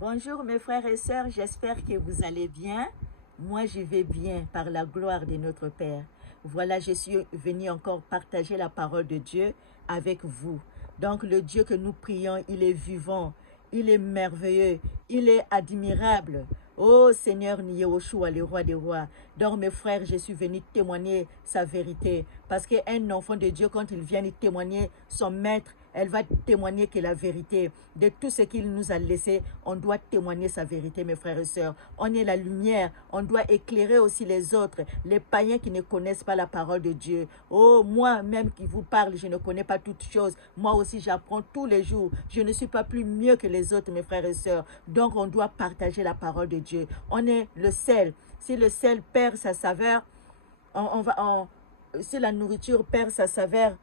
Bonjour mes frères et sœurs, j'espère que vous allez bien. Moi je vais bien par la gloire de notre Père. Voilà, je suis venu encore partager la parole de Dieu avec vous. Donc le Dieu que nous prions, il est vivant, il est merveilleux, il est admirable. Oh Seigneur Yehoshua, le roi des rois. Donc mes frères, je suis venu témoigner sa vérité. Parce qu'un enfant de Dieu, quand il vient témoigner son maître, elle va témoigner que la vérité de tout ce qu'il nous a laissé, on doit témoigner sa vérité, mes frères et sœurs. On est la lumière, on doit éclairer aussi les autres, les païens qui ne connaissent pas la parole de Dieu. Oh, moi-même qui vous parle, je ne connais pas toutes choses. Moi aussi, j'apprends tous les jours. Je ne suis pas plus mieux que les autres, mes frères et sœurs. Donc, on doit partager la parole de Dieu. On est le sel. Si le sel perd sa saveur, si la nourriture perd sa saveur,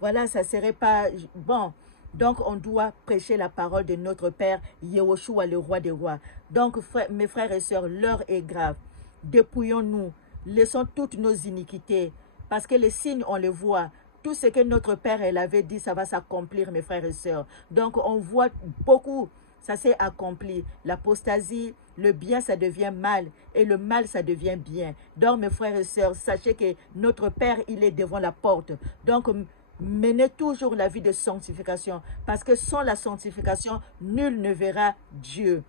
voilà, ça ne serait pas bon. Donc, on doit prêcher la parole de notre Père, Yehoshua, le roi des rois. Donc, mes frères et sœurs, l'heure est grave. Dépouillons-nous, laissons toutes nos iniquités, parce que les signes, on les voit. Tout ce que notre Père, elle avait dit, ça va s'accomplir, mes frères et sœurs. Donc, on voit beaucoup, ça s'est accompli. L'apostasie, le bien, ça devient mal, et le mal, ça devient bien. Donc, mes frères et sœurs, sachez que notre Père, il est devant la porte. Donc, menez toujours la vie de sanctification, parce que sans la sanctification, nul ne verra Dieu,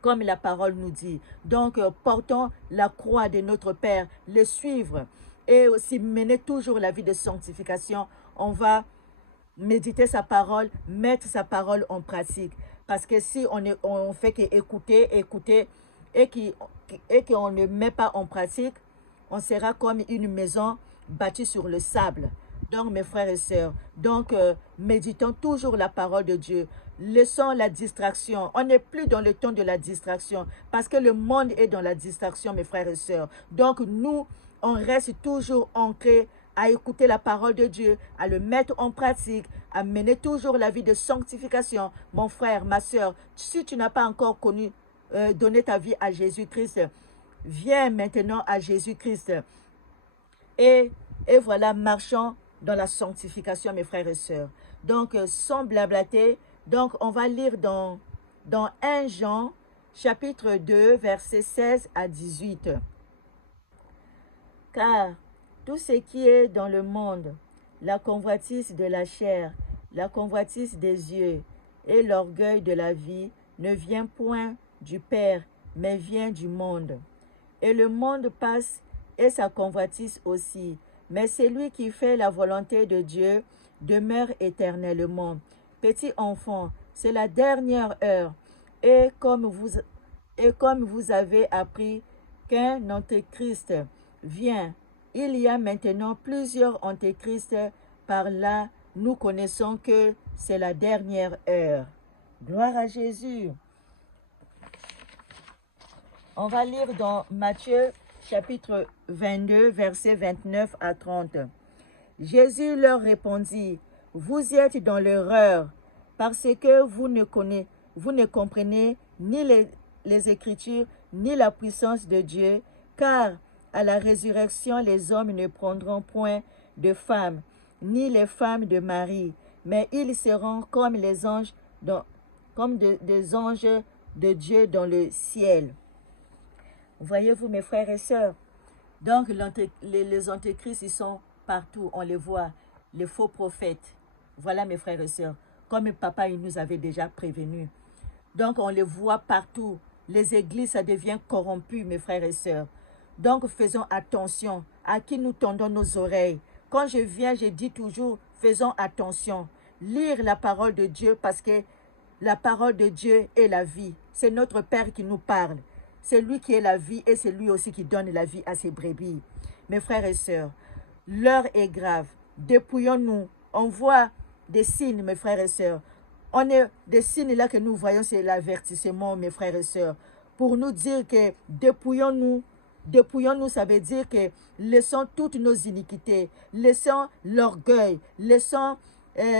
comme la parole nous dit. Donc, portons la croix de notre Père, le suivre, et aussi mener toujours la vie de sanctification. On va méditer sa parole, mettre sa parole en pratique. Parce que si on fait qu'écouter, écouter, et qu'on ne met pas en pratique, on sera comme une maison bâtie sur le sable. Donc, mes frères et sœurs, donc méditons toujours la parole de Dieu. Laissons la distraction. On n'est plus dans le temps de la distraction parce que le monde est dans la distraction, mes frères et sœurs. Donc, nous, on reste toujours ancrés à écouter la parole de Dieu, à le mettre en pratique, à mener toujours la vie de sanctification. Mon frère, ma sœur, si tu n'as pas encore donné ta vie à Jésus-Christ, viens maintenant à Jésus-Christ. Et, et voilà, marchons dans la sanctification, mes frères et sœurs. Donc, sans blablater, donc on va lire dans 1 Jean, chapitre 2, versets 16 à 18. Car tout ce qui est dans le monde, la convoitise de la chair, la convoitise des yeux et l'orgueil de la vie, ne vient point du Père, mais vient du monde. Et le monde passe et sa convoitise aussi, mais celui qui fait la volonté de Dieu demeure éternellement. Petit enfant, c'est la dernière heure, et comme vous avez appris qu'un antéchrist vient, il y a maintenant plusieurs antéchrists. Par là, nous connaissons que c'est la dernière heure. Gloire à Jésus. On va lire dans Matthieu chapitre 22, versets 29 à 30. Jésus leur répondit, « Vous êtes dans l'erreur, parce que vous ne comprenez ni les Écritures, ni la puissance de Dieu, car à la résurrection, les hommes ne prendront point de femmes, ni les femmes de Marie, mais ils seront comme les anges, comme des anges de Dieu dans le ciel. » Voyez-vous, mes frères et sœurs, donc les antéchrists, ils sont partout, on les voit, les faux prophètes. Voilà, mes frères et sœurs, comme papa, il nous avait déjà prévenus. Donc, on les voit partout. Les églises, ça devient corrompu, mes frères et sœurs. Donc, faisons attention à qui nous tendons nos oreilles. Quand je viens, je dis toujours, faisons attention. Lire la parole de Dieu parce que la parole de Dieu est la vie. C'est notre Père qui nous parle. C'est lui qui est la vie et c'est lui aussi qui donne la vie à ses brebis. Mes frères et sœurs, l'heure est grave. Dépouillons-nous. On voit des signes, mes frères et sœurs. On est des signes là que nous voyons, c'est l'avertissement, mes frères et sœurs. Pour nous dire que dépouillons-nous. Dépouillons-nous, ça veut dire que laissons toutes nos iniquités, laissons l'orgueil, laissons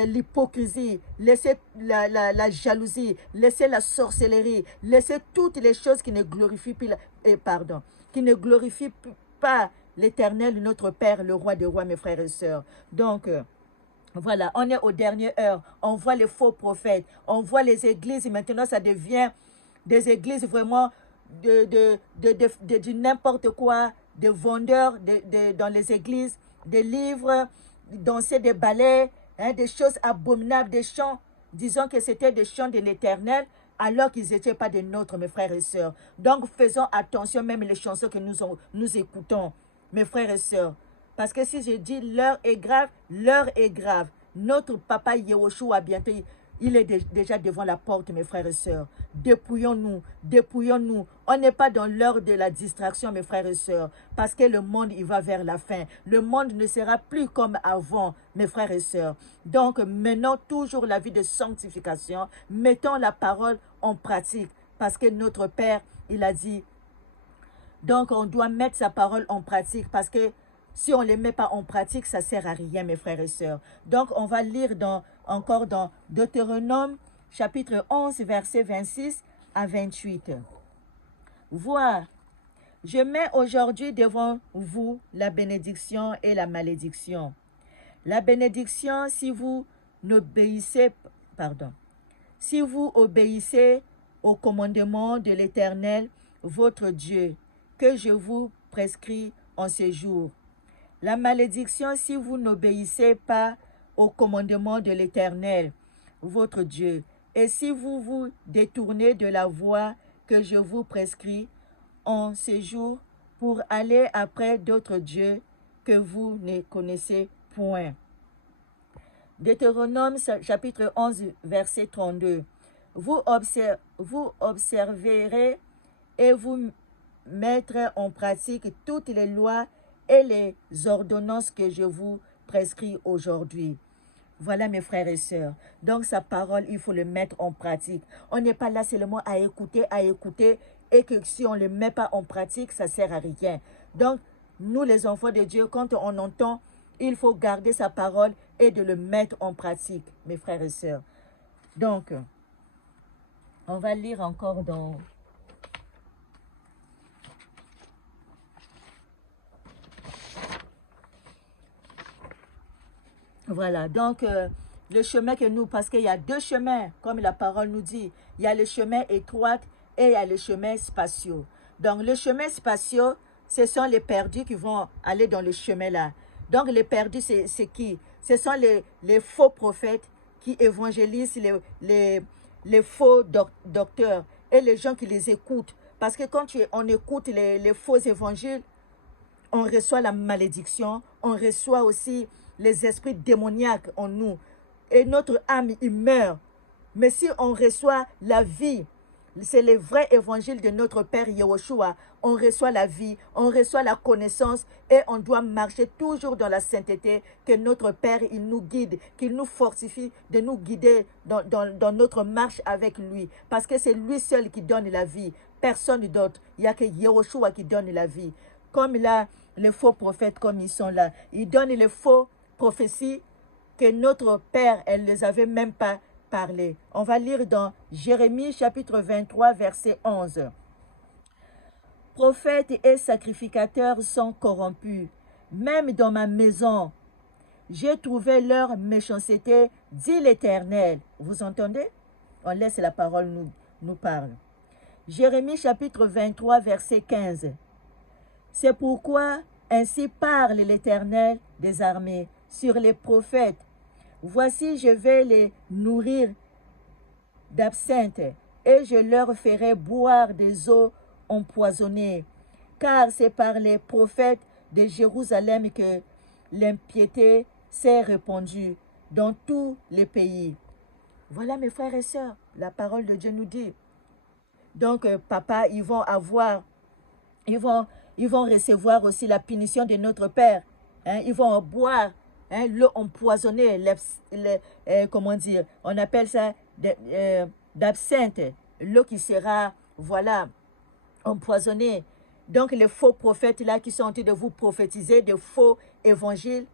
l'hypocrisie, laissez la jalousie, laissez la sorcellerie, laissez toutes les choses qui ne glorifient pas l'Éternel, notre Père, le roi des rois, mes frères et sœurs. Donc, voilà, on est aux dernières heures, on voit les faux prophètes, on voit les églises et maintenant ça devient des églises vraiment du n'importe quoi, des vendeurs dans les églises, des livres, danser des ballets, hein, des choses abominables, des chants, disons que c'était des chants de l'Éternel, alors qu'ils n'étaient pas des nôtres, mes frères et sœurs. Donc faisons attention, même les chansons que nous écoutons, mes frères et sœurs. Parce que si je dis l'heure est grave, l'heure est grave. Notre papa Yehoshua, bientôt, il est déjà devant la porte, mes frères et sœurs. Dépouillons-nous, dépouillons-nous. On n'est pas dans l'heure de la distraction, mes frères et sœurs, parce que le monde, il va vers la fin. Le monde ne sera plus comme avant, mes frères et sœurs. Donc, menons toujours la vie de sanctification. Mettons la parole en pratique, parce que notre Père, il a dit, donc on doit mettre sa parole en pratique, parce que si on ne les met pas en pratique, ça ne sert à rien, mes frères et sœurs. Donc, on va lire encore dans Deutéronome, chapitre 11, versets 26 à 28. Vois, je mets aujourd'hui devant vous la bénédiction et la malédiction. La bénédiction, si vous obéissez au commandement de l'Éternel, votre Dieu, que je vous prescris en ce jour. La malédiction, si vous n'obéissez pas au commandement de l'Éternel, votre Dieu, et si vous vous détournez de la voie que je vous prescris en ce jour pour aller après d'autres dieux que vous ne connaissez point. Deutéronome chapitre 11, verset 32. Vous observerez et vous mettrez en pratique toutes les lois et les ordonnances que je vous prescris aujourd'hui. Voilà mes frères et sœurs. Donc sa parole, il faut le mettre en pratique. On n'est pas là seulement à écouter, et que si on ne le met pas en pratique, ça ne sert à rien. Donc, nous les enfants de Dieu, quand on entend, il faut garder sa parole et de le mettre en pratique, mes frères et sœurs. Donc, on va lire encore dans... Voilà, donc le chemin que nous, parce qu'il y a deux chemins, comme la parole nous dit. Il y a le chemin étroit et il y a le chemin spacieux. Donc le chemin spacieux, ce sont les perdus qui vont aller dans le chemin là. Donc les perdus, c'est qui? Ce sont les faux prophètes qui évangélisent les faux docteurs et les gens qui les écoutent. Parce que quand on écoute les faux évangiles, on reçoit la malédiction, on reçoit aussi les esprits démoniaques en nous. Et notre âme, il meurt. Mais si on reçoit la vie, c'est le vrai évangile de notre Père Yehoshua, on reçoit la vie, on reçoit la connaissance et on doit marcher toujours dans la sainteté, que notre Père, il nous guide, qu'il nous fortifie de nous guider dans notre marche avec lui. Parce que c'est lui seul qui donne la vie, personne d'autre. Il n'y a que Yehoshua qui donne la vie. Comme là, les faux prophètes, comme ils sont là, ils donnent les faux prophéties que notre Père, elle ne les avait même pas parlé. On va lire dans Jérémie chapitre 23, verset 11. Prophètes et sacrificateurs sont corrompus. Même dans ma maison, j'ai trouvé leur méchanceté, dit l'Éternel. Vous entendez? On laisse la parole nous parle. Jérémie chapitre 23, verset 15. C'est pourquoi ainsi parle l'Éternel des armées sur les prophètes. Voici, je vais les nourrir d'absinthe et je leur ferai boire des eaux empoisonnées. Car c'est par les prophètes de Jérusalem que l'impiété s'est répandue dans tous les pays. Voilà mes frères et sœurs, la parole de Dieu nous dit. Donc, papa, ils vont recevoir aussi la punition de notre Père. Hein, ils vont boire l'eau empoisonnée, comment dire, on appelle ça d'absinthe, l'eau qui sera, voilà, empoisonnée. Donc les faux prophètes là qui sont en train de vous prophétiser, de faux évangiles,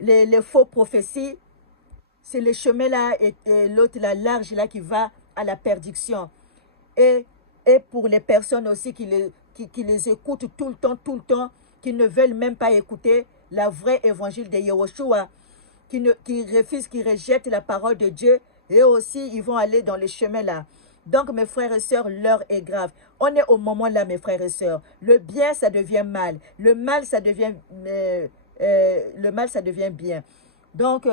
les faux prophéties, c'est le chemin là et l'autre là large là qui va à la perdition. Et pour les personnes aussi qui les écoutent tout le temps, qui ne veulent même pas écouter la vraie évangile de Yehoshua, qui refusent, qui rejettent la parole de Dieu, et aussi ils vont aller dans le chemin là. Donc, mes frères et sœurs, l'heure est grave. On est au moment là, mes frères et sœurs. Le bien, ça devient mal. Le mal, ça devient bien. Donc,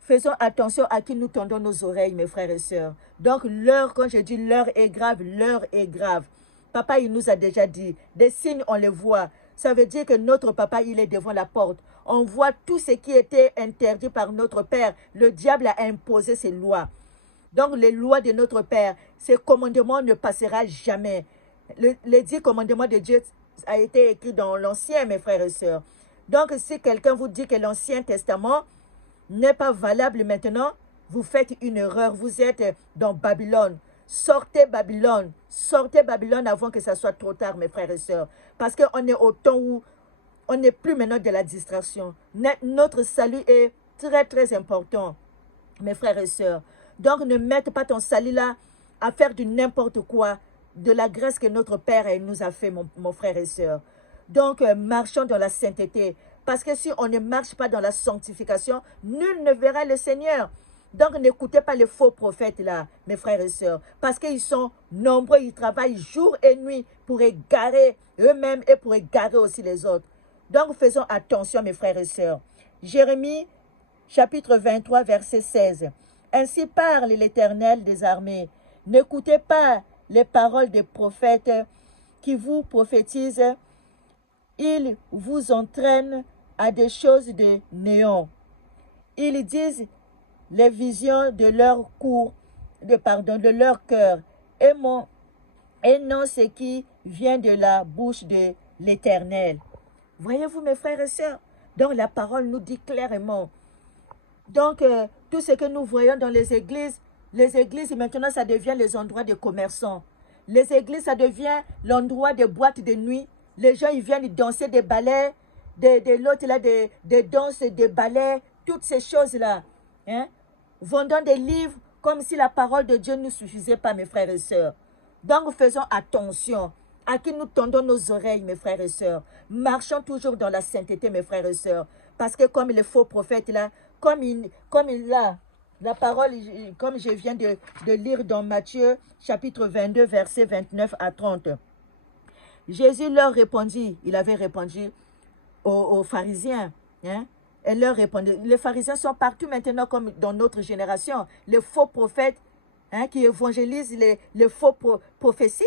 faisons attention à qui nous tendons nos oreilles, mes frères et sœurs. Donc, l'heure, quand je dis l'heure est grave, l'heure est grave. Papa, il nous a déjà dit, des signes, on les voit. Ça veut dire que notre papa, il est devant la porte. On voit tout ce qui était interdit par notre Père. Le diable a imposé ses lois. Donc, les lois de notre Père, ces commandements ne passera jamais. Les 10 commandements de Dieu a été écrit dans l'Ancien, mes frères et sœurs. Donc, si quelqu'un vous dit que l'Ancien Testament n'est pas valable maintenant, vous faites une erreur. Vous êtes dans Babylone. Sortez Babylone avant que ça soit trop tard, mes frères et sœurs. Parce qu'on est au temps où on n'est plus maintenant de la distraction. Notre salut est très, très important, mes frères et sœurs. Donc, ne mette pas ton salut là à faire du n'importe quoi de la grâce que notre Père nous a fait, mon frère et sœur. Donc, marchons dans la sainteté. Parce que si on ne marche pas dans la sanctification, nul ne verra le Seigneur. Donc, n'écoutez pas les faux prophètes là, mes frères et sœurs. Parce qu'ils sont nombreux, ils travaillent jour et nuit pour égarer eux-mêmes et pour égarer aussi les autres. Donc, faisons attention, mes frères et sœurs. Jérémie, chapitre 23, verset 16. Ainsi parle l'Éternel des armées. N'écoutez pas les paroles des prophètes qui vous prophétisent. Ils vous entraînent à des choses de néant. Ils disent les visions de leur de leur cœur, et non ce qui vient de la bouche de l'Éternel. Voyez-vous, mes frères et sœurs, donc la parole nous dit clairement. Donc, tout ce que nous voyons dans les églises maintenant, ça devient les endroits de commerçants. Les églises, ça devient l'endroit de boîtes de nuit. Les gens, ils viennent danser des ballets, l'autre là, des danses, des ballets, toutes ces choses-là. Hein? Vendant des livres comme si la parole de Dieu ne nous suffisait pas, mes frères et sœurs. Donc, faisons attention à qui nous tendons nos oreilles, mes frères et sœurs. Marchons toujours dans la sainteté, mes frères et sœurs. Parce que comme les faux prophètes là, comme la parole, comme je viens de lire dans Matthieu, chapitre 22, versets 29 à 30. Jésus leur répondit, il avait répondu aux pharisiens, hein, et leur répondit. Les pharisiens sont partout maintenant comme dans notre génération. Les faux prophètes hein, qui évangélisent les faux prophéties,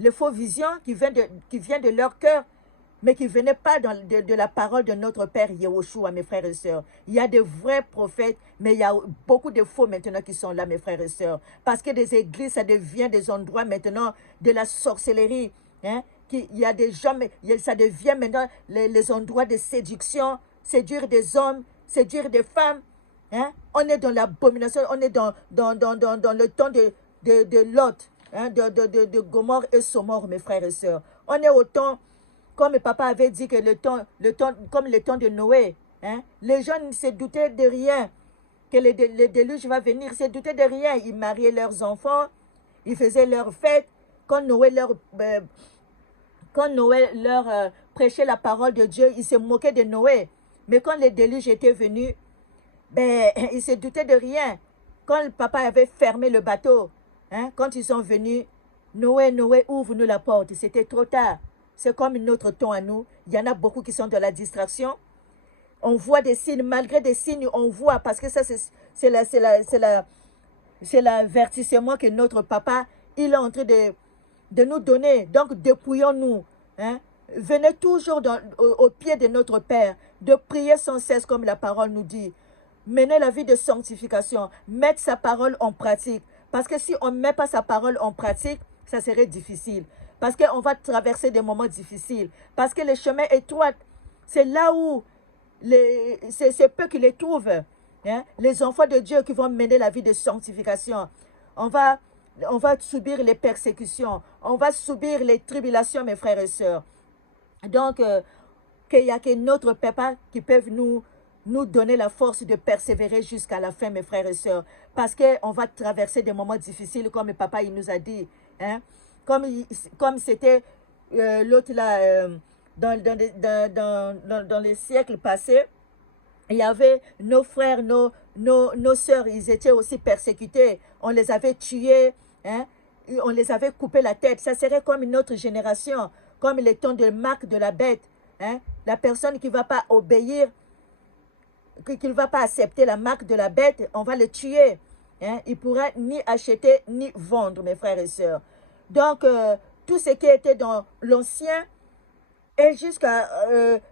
les faux visions qui viennent de leur cœur, mais qui ne venaient pas de la parole de notre Père Yehoshua, mes frères et sœurs. Il y a de vrais prophètes, mais il y a beaucoup de faux maintenant qui sont là, mes frères et sœurs. Parce que des églises, ça devient des endroits maintenant de la sorcellerie. Hein? Il y a des gens, ça devient maintenant les endroits de séduction, séduire des hommes, séduire des femmes. Hein? On est dans l'abomination, on est dans le temps de Lot, hein? de Gomorrhe et Somor, mes frères et sœurs. On est au temps, comme papa avait dit, que comme le temps de Noé, hein? Les gens ne se doutaient de rien, que le déluge va venir, ne se doutaient de rien. Ils mariaient leurs enfants, ils faisaient leurs fêtes. Quand Noé leur prêchait la parole de Dieu, ils se moquaient de Noé. Mais quand le déluge était venu, ils se doutaient de rien. Quand le papa avait fermé le bateau, hein, quand ils sont venus, Noé, ouvre-nous la porte. C'était trop tard. C'est comme notre temps à nous. Il y en a beaucoup qui sont dans la distraction. On voit des signes, malgré des signes, on voit, parce que ça, c'est l'avertissement que notre papa, il est en train de nous donner. Donc, dépouillons-nous. Hein? Venez toujours au pied de notre Père, de prier sans cesse comme la parole nous dit. Menez la vie de sanctification, mettre sa parole en pratique. Parce que si on ne met pas sa parole en pratique, ça serait difficile. Parce qu'on va traverser des moments difficiles. Parce que le chemin étroit, c'est là où c'est peu qui les trouvent. Hein? Les enfants de Dieu qui vont mener la vie de sanctification. On va subir les persécutions. On va subir les tribulations, mes frères et sœurs. Donc, qu'il n'y a que notre papa qui peut nous donner la force de persévérer jusqu'à la fin, mes frères et sœurs. Parce qu'on va traverser des moments difficiles, comme le papa il nous a dit. Hein? Comme c'était l'autre là, dans les siècles passés, il y avait nos frères, nos sœurs, ils étaient aussi persécutés. On les avait tués, hein, on les avait coupé la tête. Ça serait comme une autre génération, comme les temps de Marc de la bête. Hein. La personne qui ne va pas obéir, qui ne va pas accepter la marque de la bête, on va le tuer. Hein. Il ne pourra ni acheter ni vendre, mes frères et sœurs. Donc, tout ce qui était dans l'Ancien et jusqu'à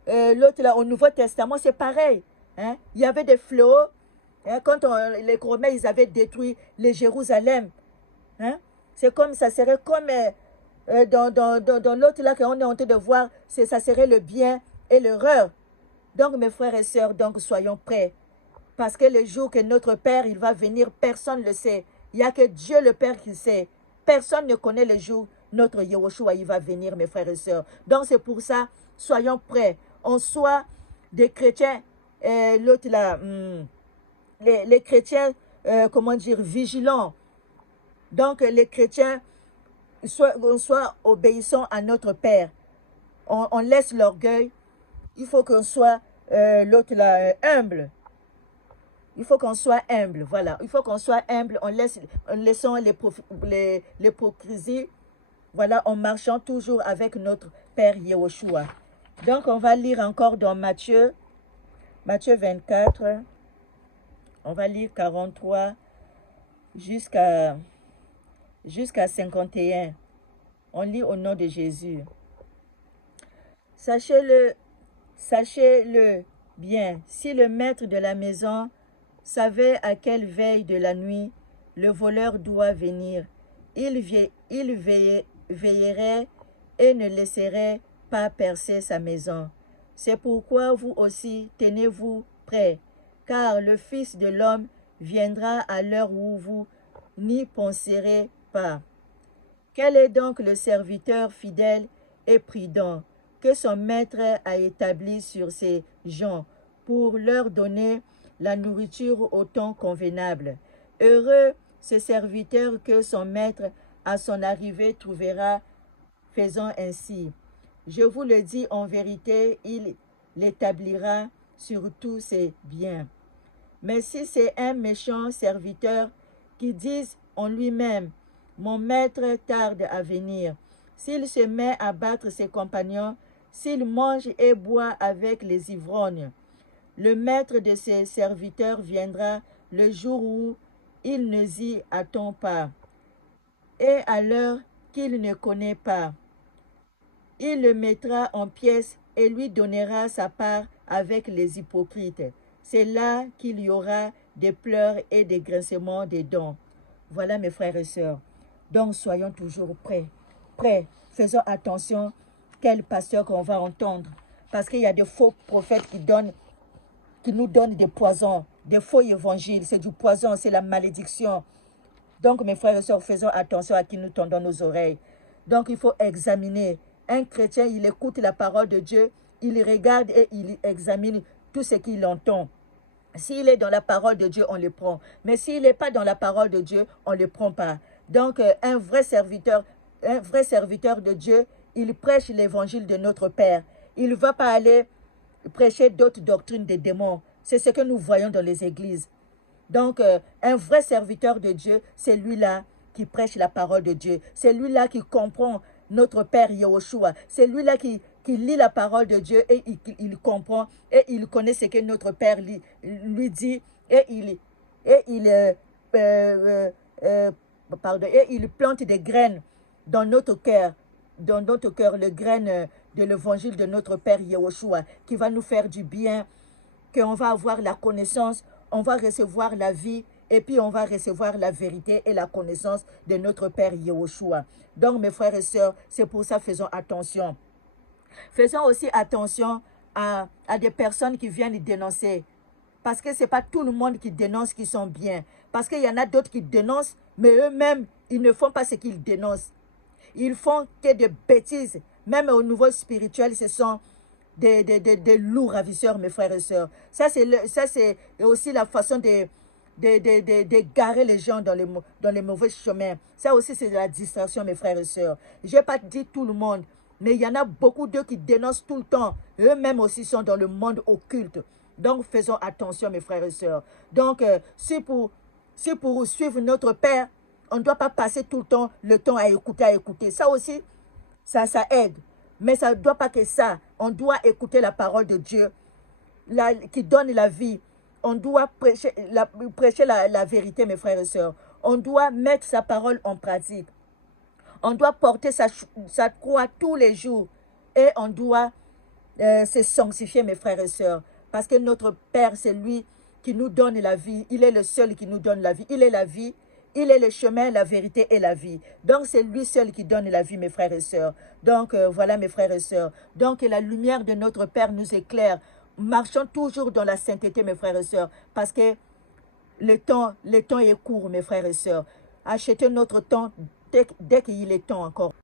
l'autre, là, au Nouveau Testament, c'est pareil. Hein. Il y avait des fléaux. Hein, quand les Romains, ils avaient détruit les Jérusalem. Hein. C'est comme, ça serait comme dans l'autre là qu'on est en train de voir, ça serait le bien et l'erreur. Donc, mes frères et sœurs, donc soyons prêts. Parce que le jour que notre Père, il va venir, personne ne le sait. Il n'y a que Dieu le Père qui sait. Personne ne connaît le jour notre Yehoshua, il va venir, mes frères et sœurs. Donc, c'est pour ça, soyons prêts. On soit des chrétiens, l'autre là, les chrétiens, comment dire, vigilants. Donc, les chrétiens, on soit obéissants à notre Père. On laisse l'orgueil. Il faut qu'on soit, l'autre là, humble. Il faut qu'on soit humble, voilà. Il faut qu'on soit humble. En laissant l'hypocrisie, voilà, en marchant toujours avec notre Père Yehoshua. Donc, on va lire encore dans Matthieu 24. On va lire 43 jusqu'à 51. On lit au nom de Jésus. Sachez-le bien, si le maître de la maison savait à quelle veille de la nuit le voleur doit venir, il veillerait et ne laisserait pas percer sa maison. C'est pourquoi vous aussi tenez-vous prêts, car le Fils de l'homme viendra à l'heure où vous n'y penserez pas. Quel est donc le serviteur fidèle et prudent que son maître a établi sur ses gens pour leur donner la nourriture au temps convenable? Heureux ce serviteur que son maître à son arrivée trouvera faisant ainsi. Je vous le dis en vérité, il l'établira sur tous ses biens. Mais si c'est un méchant serviteur qui dise en lui-même, mon maître tarde à venir, s'il se met à battre ses compagnons, s'il mange et boit avec les ivrognes, le maître de ses serviteurs viendra le jour où il ne s'y attend pas, et à l'heure qu'il ne connaît pas. Il le mettra en pièces et lui donnera sa part avec les hypocrites. C'est là qu'il y aura des pleurs et des grincements des dents. Voilà, mes frères et sœurs. Donc, soyons toujours prêts. Prêts. Faisons attention quel pasteur qu'on va entendre. Parce qu'il y a des faux prophètes qui nous donnent des poisons, des faux évangiles. C'est du poison, c'est la malédiction. Donc, mes frères et sœurs, faisons attention à qui nous tendons nos oreilles. Donc, il faut examiner. Un chrétien, il écoute la parole de Dieu, il regarde et il examine tout ce qu'il entend. S'il est dans la parole de Dieu, on le prend. Mais s'il n'est pas dans la parole de Dieu, on ne le prend pas. Donc, un vrai serviteur de Dieu, il prêche l'évangile de notre Père. Il ne va pas aller prêcher d'autres doctrines des démons. C'est ce que nous voyons dans les églises. Donc, un vrai serviteur de Dieu, c'est lui-là qui prêche la parole de Dieu. C'est lui-là qui comprend notre Père Yehoshua. C'est lui-là qui lit la parole de Dieu et il comprend et il connaît ce que notre Père lui dit et il plante des graines dans notre cœur, les graines de l'évangile de notre Père Yehoshua qui va nous faire du bien, qu'on va avoir la connaissance, on va recevoir la vie et puis on va recevoir la vérité et la connaissance de notre Père Yehoshua. Donc, mes frères et sœurs, c'est pour ça, faisons attention. Faisons aussi attention à des personnes qui viennent dénoncer. Parce que ce n'est pas tout le monde qui dénonce qui sont bien. Parce qu'il y en a d'autres qui dénoncent, mais eux-mêmes, ils ne font pas ce qu'ils dénoncent. Ils font que des bêtises. Même au niveau spirituel, ce sont des loups ravisseurs, mes frères et sœurs. Ça, c'est aussi la façon de garer les gens dans les mauvais chemins. Ça aussi, c'est de la distraction, mes frères et sœurs. Je n'ai pas dit tout le monde, mais il y en a beaucoup d'eux qui dénoncent tout le temps. Eux-mêmes aussi sont dans le monde occulte. Donc, faisons attention, mes frères et sœurs. Donc, si pour suivre notre Père, On ne doit pas passer tout le temps à écouter. Ça aussi, ça aide. Mais ça ne doit pas que ça. On doit écouter la parole de Dieu qui donne la vie. On doit prêcher la vérité, mes frères et sœurs. On doit mettre sa parole en pratique. On doit porter sa croix tous les jours. Et on doit se sanctifier, mes frères et sœurs. Parce que notre Père, c'est lui qui nous donne la vie. Il est le seul qui nous donne la vie. Il est la vie. Il est le chemin, la vérité et la vie. Donc, c'est lui seul qui donne la vie, mes frères et sœurs. Donc, voilà, mes frères et sœurs. Donc, la lumière de notre Père nous éclaire. Marchons toujours dans la sainteté, mes frères et sœurs. Parce que le temps est court, mes frères et sœurs. Achetez notre temps dès qu'il est temps encore.